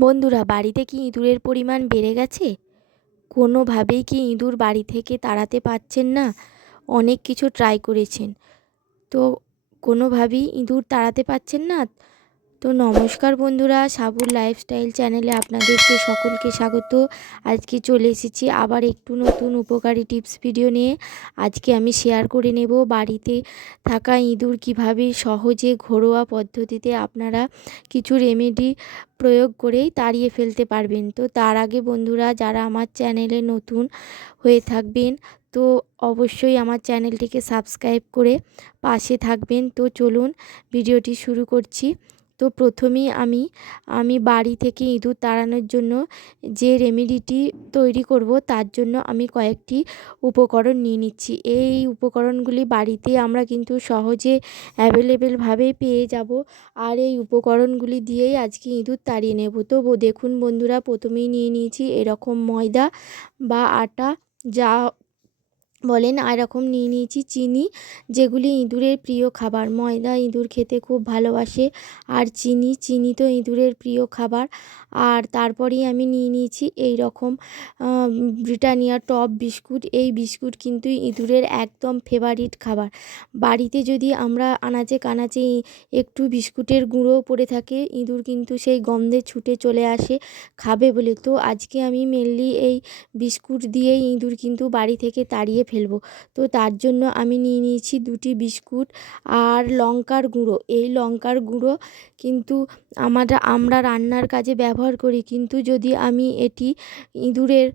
বন্ধুরা, বাড়িতে কি ইঁদুরের পরিমাণ বেড়ে গেছে? কোনোভাবেই কি ইঁদুর বাড়ি থেকে তাড়াতে পারছেন না? অনেক কিছু ট্রাই করেছেন। তো কোনোভাবেই ইঁদুর তাড়াতে পারছেন না? তো নমস্কার বন্ধুরা, সাবুর লাইফস্টাইল চ্যানেলে আপনাদেরকে সকলকে স্বাগত। আজকে চলে এসেছি আবার একটু নতুন উপকারী টিপস ভিডিও নিয়ে। আজকে আমি শেয়ার করে নেব বাড়িতে থাকা ইঁদুর কীভাবে সহজে ঘরোয়া পদ্ধতিতে আপনারা কিছু রেমেডি প্রয়োগ করেই তাড়িয়ে ফেলতে পারবেন। তো তার আগে বন্ধুরা, যারা আমার চ্যানেলে নতুন হয়ে থাকবেন, তো অবশ্যই আমার চ্যানেলটিকে সাবস্ক্রাইব করে পাশে থাকবেন। তো চলুন ভিডিওটি শুরু করছি। তো প্রথমেই আমি আমি বাড়ি থেকে ইঁদুর তাড়ানোর জন্য যে রেমেডিটি তৈরি করব তার জন্য আমি কয়েকটি উপকরণ নিয়ে নিচ্ছি। এই উপকরণগুলি বাড়িতে আমরা কিন্তু সহজে অ্যাভেলেবেলভাবে পেয়ে যাব। আর এই উপকরণগুলি দিয়েই আজকে ইঁদুর তাড়িয়ে নেব। তো দেখুন বন্ধুরা, প্রথমেই নিয়ে নিয়েছি এরকম ময়দা বা আটা যা বলেন, আর এরকম নিয়ে নিয়েছি চিনি, যেগুলি ইঁদুরের প্রিয় খাবার। ময়দা ইঁদুর খেতে খুব ভালোবাসে, আর চিনি চিনি তো ইঁদুরের প্রিয় খাবার। আর তারপরেই আমি নিয়ে নিয়েছি এই রকম ব্রিটানিয়া টপ বিস্কুট। এই বিস্কুট কিন্তু ইঁদুরের একদম ফেভারিট খাবার। বাড়িতে যদি আমরা আনাচে কানাচে একটু বিস্কুটের গুঁড়ো পড়ে থাকে, ইঁদুর কিন্তু সেই গন্ধে ছুটে চলে আসে, খাবে বলে। তো আজকে আমি মেনলি এই বিস্কুট দিয়েই ইঁদুর কিন্তু বাড়ি থেকে তাড়িয়ে ফেলব। তো তার জন্য আমি নিয়ে নিয়েছি দুটি বিস্কুট আর লঙ্কার গুঁড়ো। এই লঙ্কার গুঁড়ো কিন্তু আমরা আমরা রান্নার কাজে ব্যবহার করি। কিন্তু যদি আমি এটি ইঁদুরের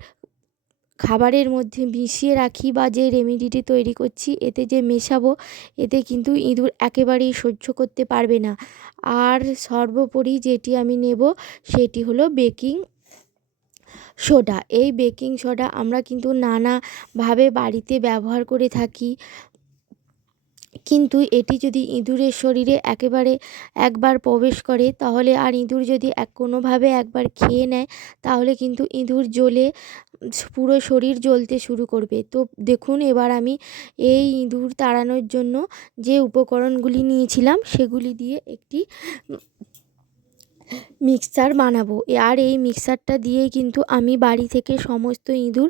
খাবারের মধ্যে মিশিয়ে রাখি বা যে রেমেডিটি তৈরি করছি, এতে যে মেশাবো, এতে কিন্তু ইঁদুর একেবারেই সহ্য করতে পারবে না। আর সর্বোপরি যেটি আমি নেব, সেটি হলো বেকিং সোডা। এই বেকিং সোডা আমরা কিন্তু নানাভাবে বাড়িতে ব্যবহার করে থাকি। কিন্তু এটি যদি ইঁদুরের শরীরে একেবারে একবার প্রবেশ করে, তাহলে আর ইঁদুর যদি এক কোনোভাবে একবার খেয়ে নেয়, তাহলে কিন্তু ইঁদুর জ্বলে, পুরো শরীর জ্বলতে শুরু করবে। তো দেখুন, এবার আমি এই ইঁদুর তাড়ানোর জন্য যে উপকরণগুলি নিয়েছিলাম, সেগুলি দিয়ে একটি মিক্সচার বানাবো। আর এই মিক্সচারটা দিয়েই কিন্তু আমি বাড়ি থেকে সমস্ত ইঁদুর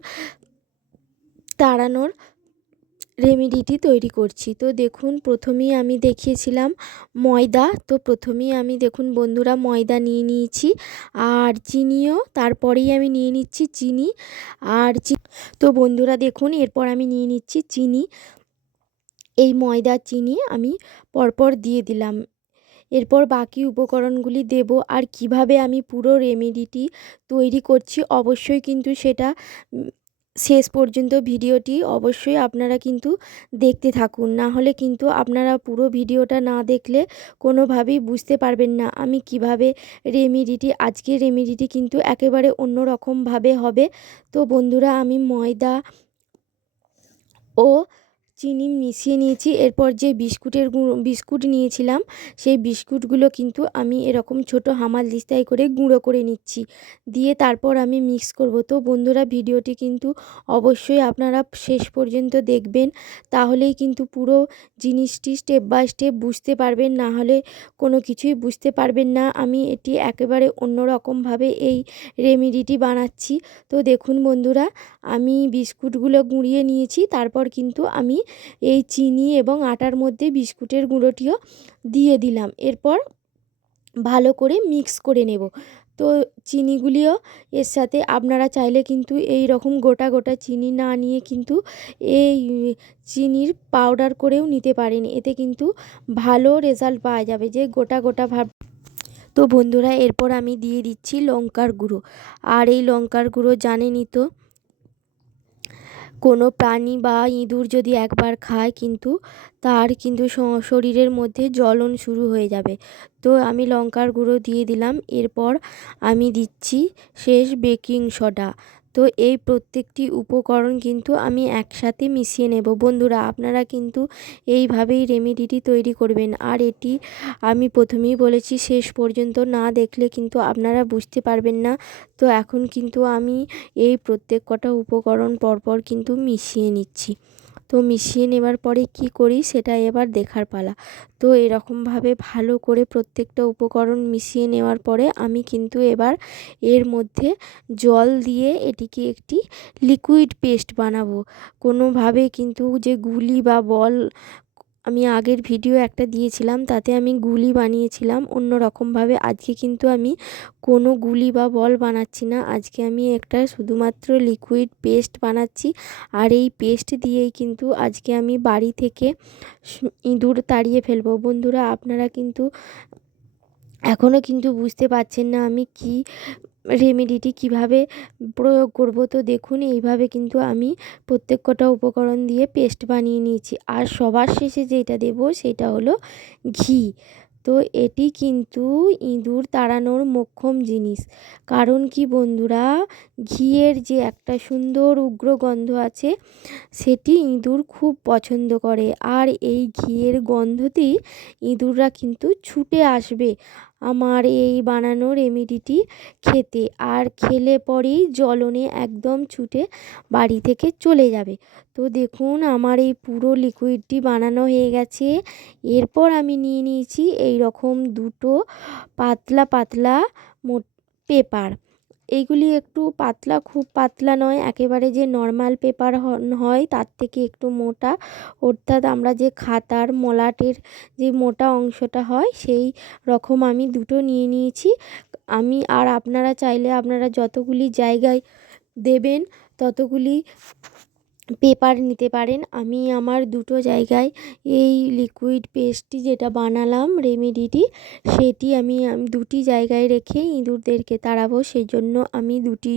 তাড়ানোর রেমেডিটি তৈরি করছি। তো দেখুন, প্রথমেই আমি দেখিয়েছিলাম ময়দা। তো প্রথমেই আমি দেখুন বন্ধুরা, ময়দা নিয়ে নিয়েছি। আর চিনিও, তারপরেই আমি নিয়ে নিচ্ছি চিনি। আর তো বন্ধুরা দেখুন, এরপর আমি নিয়ে নিচ্ছি চিনি। এই ময়দা চিনি আমি পরপর দিয়ে দিলাম। এরপর বাকি উপকরণগুলি দেব আর কীভাবে আমি পুরো রেমেডিটি তৈরি করছি অবশ্যই কিন্তু সেটা শেষ পর্যন্ত ভিডিওটি অবশ্যই আপনারা কিন্তু দেখতে থাকুন। না হলে কিন্তু আপনারা পুরো ভিডিওটা না দেখলে কোনোভাবেই বুঝতে পারবেন না আমি কীভাবে রেমেডিটি আজকের রেমেডিটি কিন্তু একেবারে অন্য রকমভাবে হবে। তো বন্ধুরা আমি ময়দা ও চিনি মিশিয়ে নিয়েছি। এরপর যে বিস্কুটের গুঁড়ো, বিস্কুট নিয়েছিলাম, সেই বিস্কুটগুলো কিন্তু আমি এরকম ছোট হামাল দিস্তায় করে গুঁড়ো করে নিচ্ছি। দিয়ে তারপর আমি মিক্স করব। তো বন্ধুরা, ভিডিওটি কিন্তু অবশ্যই আপনারা শেষ পর্যন্ত দেখবেন। তাহলেই কিন্তু পুরো জিনিসটি স্টেপ বাই স্টেপ বুঝতে পারবেন। না হলে কোনো কিছুই বুঝতে পারবেন না। আমি এটি একেবারে অন্যরকমভাবে এই রেমেডিটি বানাচ্ছি। তো দেখুন বন্ধুরা, আমি বিস্কুটগুলো গুঁড়িয়ে নিয়েছি। তারপর কিন্তু আমি এই চিনি এবং আটার মধ্যে বিস্কুটের গুঁড়োটিও দিয়ে দিলাম। এরপর ভালো করে মিক্স করে নেব। তো চিনিগুলিও এর সাথে আপনারা চাইলে কিন্তু এই রকম গোটা গোটা চিনি না নিয়ে কিন্তু এই চিনির পাউডার করেও নিতে পারেন। এতে কিন্তু ভালো রেজাল্ট পাওয়া যাবে যে গোটা গোটা ভাব। তো বন্ধুরা, এরপর আমি দিয়ে দিচ্ছি লঙ্কার গুঁড়ো। আর এই লঙ্কার গুঁড়ো জানেনই তো কোনো প্রাণী বা ইঁদুর যদি একবার খায় কিন্তু তার কিন্তু শরীরের মধ্যে জ্বলন শুরু হয়ে যাবে। তো আমি লঙ্কার গুঁড়ো দিয়ে দিলাম। এরপর আমি দিচ্ছি শেষ বেকিং সোডা। তো এই প্রত্যেকটি উপকরণ কিন্তু আমি একসাথে মিশিয়ে নেব। বন্ধুরা, আপনারা কিন্তু এইভাবেই রেমেডিটি তৈরি করবেন। আর এটি আমি প্রথমেই বলেছি, শেষ পর্যন্ত না দেখলে কিন্তু আপনারা বুঝতে পারবেন না। তো এখন কিন্তু আমি এই প্রত্যেক কটা উপকরণ পরপর কিন্তু মিশিয়ে নিচ্ছি। তো মিশিয়ে নেবার পরে কি করি সেটা এবার দেখার পালা। তো এরকমভাবে ভালো করে প্রত্যেকটা উপকরণ মিশিয়ে নেওয়ার পরে আমি কিন্তু এবার এর মধ্যে জল দিয়ে এটিকে একটি লিকুইড পেস্ট বানাবো। কোনোভাবে কিন্তু যে গুলি বা বল আমি আগের ভিডিও একটা দিয়েছিলাম, তাতে আমি গুলি বানিয়েছিলাম। অন্য রকমভাবে আজকে কিন্তু আমি কোনো গুলি বা বল বানাচ্ছি না। আজকে আমি একটা শুধুমাত্র লিকুইড পেস্ট বানাচ্ছি। আর এই পেস্ট দিয়েই কিন্তু আজকে আমি বাড়ি থেকে ইঁদুর তাড়িয়ে ফেলব। বন্ধুরা, আপনারা কিন্তু এখনও কিন্তু বুঝতে পারছেন না আমি কি রেমেডিটি কীভাবে প্রয়োগ করব? তো দেখুন, এইভাবে কিন্তু আমি প্রত্যেক কটা উপকরণ দিয়ে পেস্ট বানিয়ে নিয়েছি। আর সবার শেষে যেটা দেব, সেটা হলো ঘি। তো এটি কিন্তু ইঁদুর তাড়ানোর মোক্ষম জিনিস। কারণ কি বন্ধুরা, ঘিয়ের যে একটা সুন্দর উগ্র গন্ধ আছে, সেটি ইঁদুর খুব পছন্দ করে। আর এই ঘিয়ের গন্ধতেই ইঁদুররা কিন্তু ছুটে আসবে। আমার এই বানানো রেমিডিটি খেতে। আর খেলে পরেই জ্বলনে একদম ছুটে বাড়ি থেকে চলে যাবে। তো দেখুন, আমার এই পুরো লিকুইডটি বানানো হয়ে গেছে। এরপর আমি নিয়ে নিয়েছি এই রকম দুটো পাতলা পাতলা পেপার। এইগুলি একটু পাতলা, খুব পাতলা নয়, একেবারে যে নর্মাল পেপার হয় তার থেকে একটু মোটা। অর্থাৎ আমরা যে খাতার মলাটের যে মোটা অংশটা হয়, সেই রকম আমি দুটো নিয়ে নিয়েছি। আমি আর আপনারা চাইলে আপনারা যতগুলি জায়গায় দেবেন, ততগুলি পেপার নিতে পারেন। আমি আমার দুটো জায়গায় এই লিকুইড পেস্টটি যেটা বানালাম রেমেডিটি সেটি আমি দুটি জায়গায় রেখে ইঁদুরদেরকে তাড়াবো সেই জন্য আমি দুটি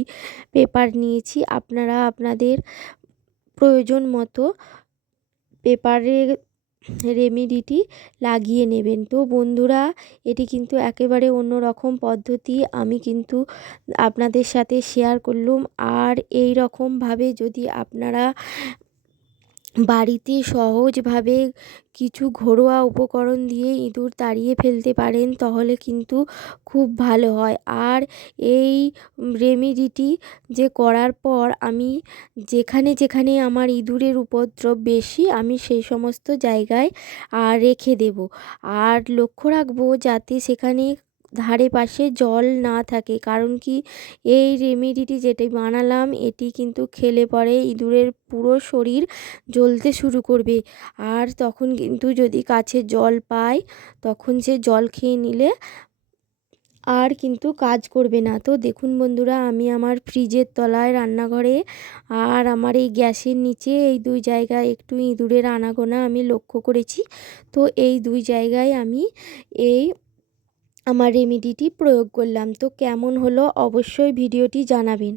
পেপার নিয়েছি। আপনারা আপনাদের প্রয়োজন মতো পেপারের রেমেডিটি লাগিয়ে নেবেন। তো বন্ধুরা, এটি কিন্তু একেবারে অন্য রকম পদ্ধতি। আমি কিন্তু আপনাদের সাথে শেয়ার করলাম। আর এই রকমভাবে যদি আপনারা বাড়িতে সহজভাবে কিছু ঘরোয়া উপকরণ দিয়ে ইঁদুর তাড়িয়ে ফেলতে পারেন, তাহলে কিন্তু খুব ভালো হয়। আর এই রেমেডিটি যে করার পর আমি যেখানে যেখানে আমার ইঁদুরের উপদ্রব বেশি, আমি সেই সমস্ত জায়গায় রেখে দেবো। আর লক্ষ্য রাখব যাতে সেখানে ধারে পাশে জল না থাকে। কারণ কি? এই রেমেডিটি যেটি বানালাম, এটি কিন্তু খেলে পরে ইঁদুরের পুরো শরীর জ্বলতে শুরু করবে। আর তখন কিন্তু যদি কাছে জল পায় তখন সে জল খেয়ে নিলে আর কিন্তু কাজ করবে না। তো দেখুন বন্ধুরা, আমি আমার ফ্রিজের তলায় রান্নাঘরে আর আমার এই গ্যাসের নিচে এই দুই জায়গায় একটু ইঁদুরের আনাগোনা আমি লক্ষ্য করেছি। তো এই দুই জায়গায় আমি এই আমার রেমিডিটি প্রয়োগ করলাম। তো কেমন হলো? অবশ্যই ভিডিওটি জানাবেন।